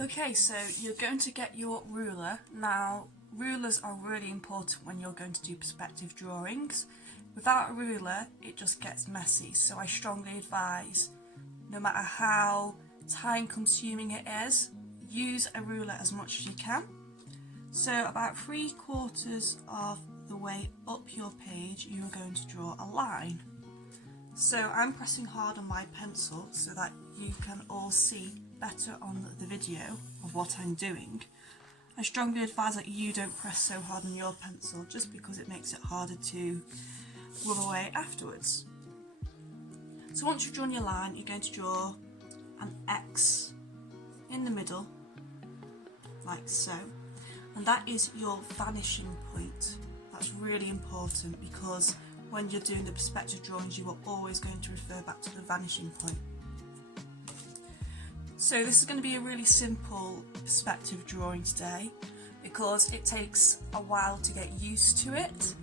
Okay, so you're going to get your ruler. Now, rulers are really important when you're going to do perspective drawings. Without a ruler, it just gets messy, so I strongly advise, no matter how time consuming it is, use a ruler as much as you can. So about 3/4 of the way up your page, you're going to draw a line. So I'm pressing hard on my pencil so that you can all see better on the video of what I'm doing. I strongly advise that you don't press so hard on your pencil just because it makes it harder to rub away afterwards. So once you've drawn your line, you're going to draw an X in the middle, like so, and that is your vanishing point. That's really important because when you're doing the perspective drawings, you are always going to refer back to the vanishing point. So this is going to be a really simple perspective drawing today because it takes a while to get used to it,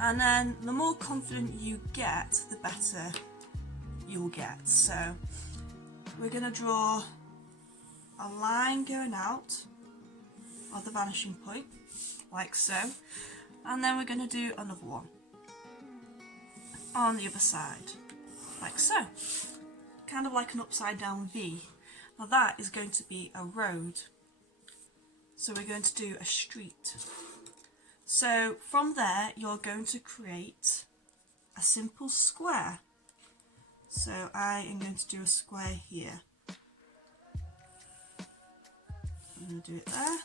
and then the more confident you get, the better you'll get. So we're going to draw a line going out of the vanishing point, like so, and then we're going to do another one on the other side, like so, kind of like an upside down V. Now that is going to be a road, so we're going to do a street. So from there you're going to create a simple square. So I am going to do a square here. I'm going to do it there.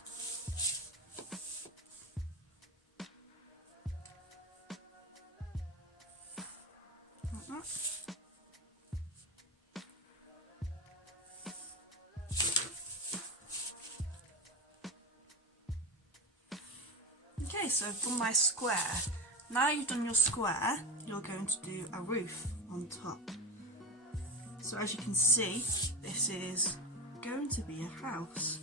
Like that. Okay, so I've done my square. Now you've done your square, you're going to do a roof on top. So as you can see, this is going to be a house.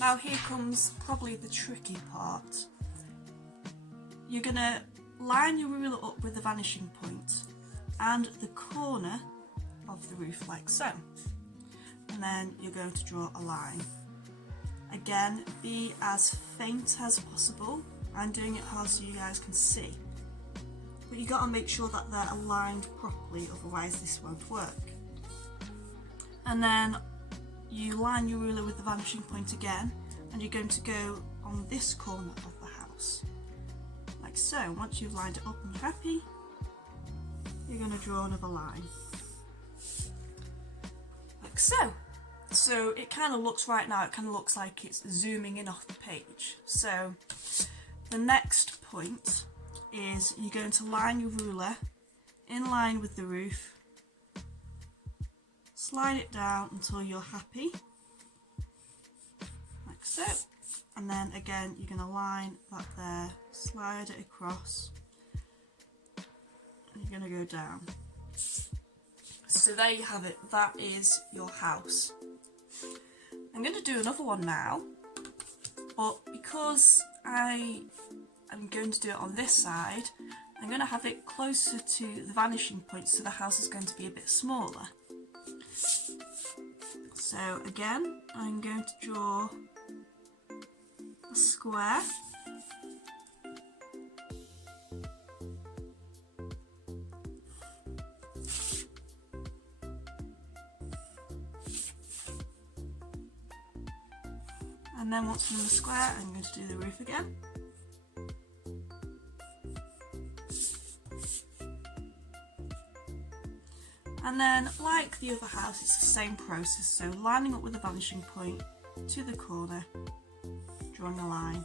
Now here comes probably the tricky part. You're going to line your ruler up with the vanishing point and the corner of the roof like so. And then you're going to draw a line. Again, be as faint as possible. I'm doing it hard so you guys can see. But you got to make sure that they're aligned properly, otherwise this won't work. And then you line your ruler with the vanishing point again, and you're going to go on this corner of the house, like so. Once you've lined it up and you're happy, you're going to draw another line, like so. So it kind of looks right now, it kind of looks like it's zooming in off the page. So the next point is you're going to line your ruler in line with the roof, slide it down until you're happy, like so, and then again you're going to line that there, slide it across, and you're going to go down. So there you have it, that is your house. I'm going to do another one now, but because I am going to do it on this side, I'm going to have it closer to the vanishing point, so the house is going to be a bit smaller. So again, I'm going to draw a square. And then once I'm in the square, I'm going to do the roof again. And then, like the other house, it's the same process. So lining up with the vanishing point to the corner, drawing a line,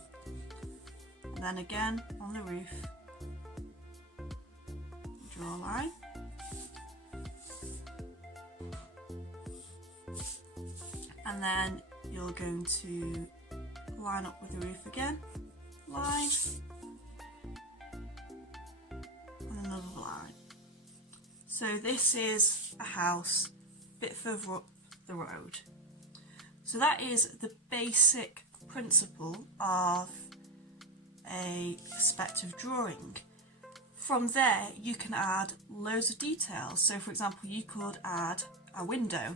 and then again on the roof, draw a line. And then you're going to line up with the roof again, line, and another line. So this is a house a bit further up the road. So that is the basic principle of a perspective drawing. From there you can add loads of details. So for example, you could add a window.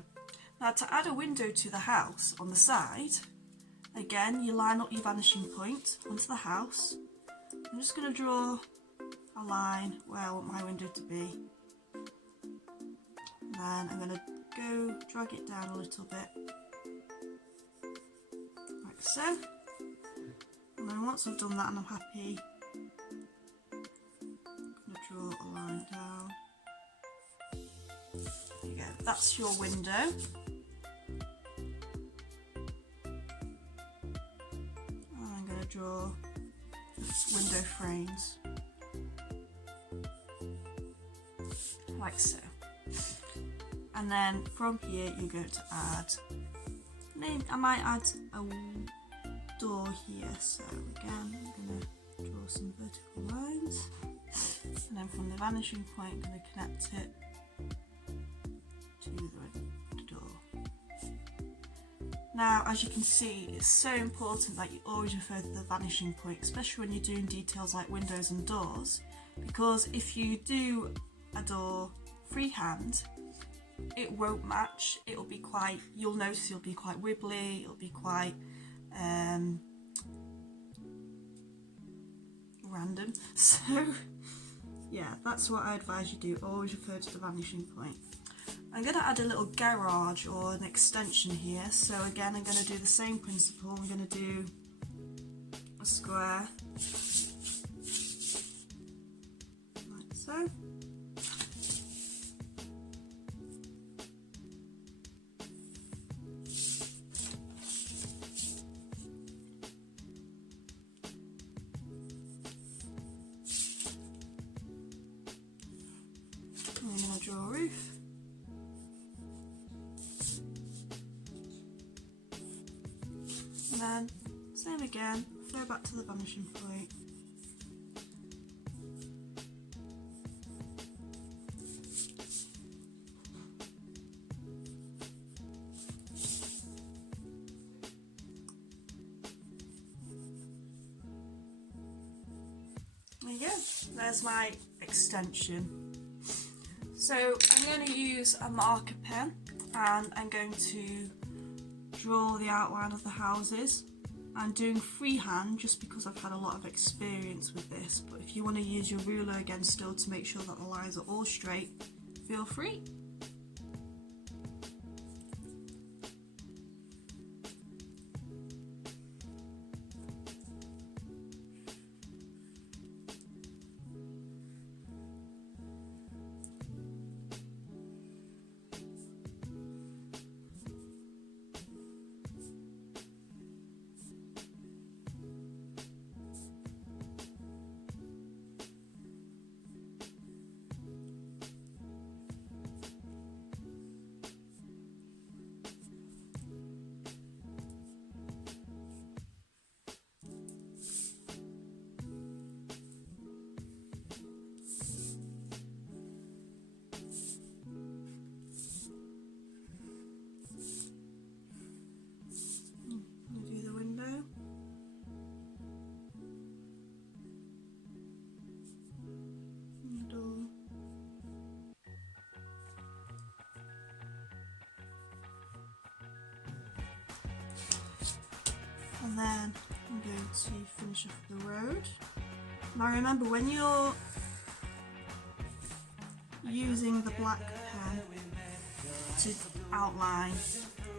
Now to add a window to the house on the side, again you line up your vanishing point onto the house. I'm just going to draw a line where I want my window to be. And then I'm going to drag it down a little bit, like so. And then once I've done that and I'm happy, I'm going to draw a line down. There you go, that's your window. And I'm going to draw window frames, like so. And then from here you're going to add, I might add a door here, so again I'm going to draw some vertical lines, and then from the vanishing point I'm going to connect it to the door. Now as you can see, it's so important that you always refer to the vanishing point, especially when you're doing details like windows and doors, because if you do a door freehand, it won't match. You'll notice it'll be quite wibbly, it'll be quite random. So yeah, that's what I advise you do, always refer to the vanishing point. I'm going to add a little garage or an extension here, so again I'm going to do the same principle. I'm going to do a square, like so. I'm going to draw a roof. And then, same again, go back to the vanishing point. There you go, there's my extension. So I'm going to use a marker pen and I'm going to draw the outline of the houses. I'm doing freehand just because I've had a lot of experience with this, but if you want to use your ruler again still to make sure that the lines are all straight, feel free. And then I'm going to finish off the road. Now remember, when you're using the black pen to outline,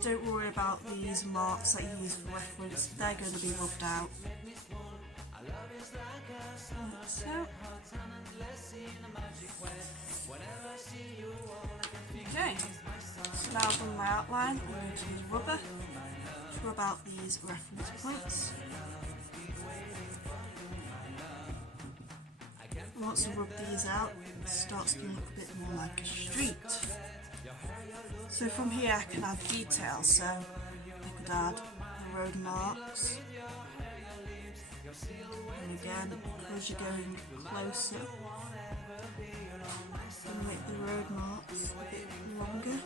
don't worry about these marks that you use for reference, they're going to be rubbed out. Like so. Okay, so now I've done my outline, I'm going to use rubber to rub out these reference points. Once you rub these out, it starts to look a bit more like a street. So from here I can add details, so I could add the road marks, and again, because you're going closer, I'm going to make the road marks a bit longer.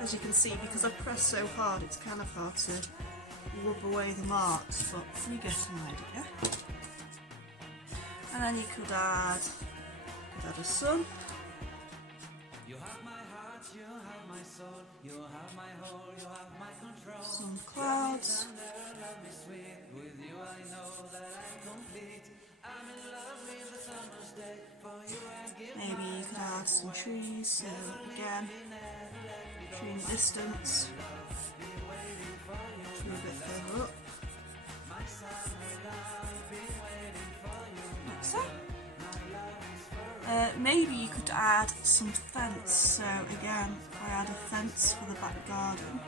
As you can see, because I've pressed so hard, it's kind of hard to rub away the marks, but you get an idea. And then you could add a sun. Some clouds. Maybe you could add some trees, so again, tree in the distance, tree a bit further up. Like so. Maybe you could add some fence, so again, I add a fence for the back garden.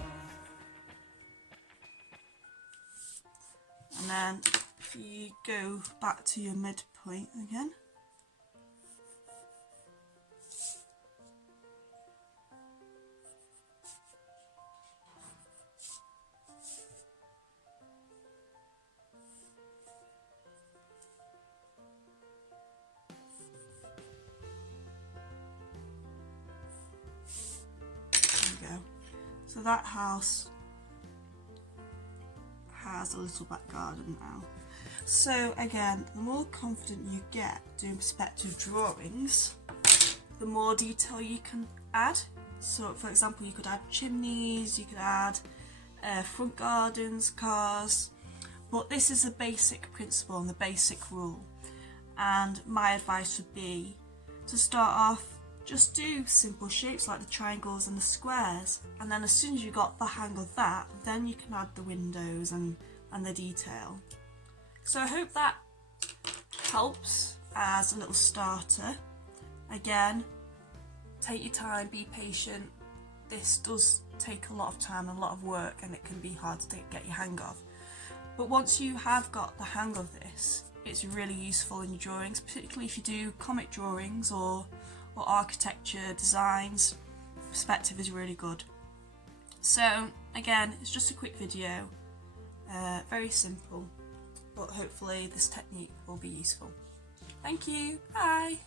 And then if you go back to your midpoint again, so that house has a little back garden now. So again, the more confident you get doing perspective drawings, the more detail you can add. So for example, you could add chimneys, you could add front gardens, cars, but this is the basic principle and the basic rule. And my advice would be to start off, just do simple shapes like the triangles and the squares, and then as soon as you got the hang of that, then you can add the windows and the detail. So I hope that helps as a little starter. Again, take your time, be patient. This does take a lot of time and a lot of work, and it can be hard to get your hang of. But once you have got the hang of this, it's really useful in your drawings, particularly if you do comic drawings or architecture designs. Perspective is really good. So again, it's just a quick video, very simple, but hopefully this technique will be useful. Thank you, bye!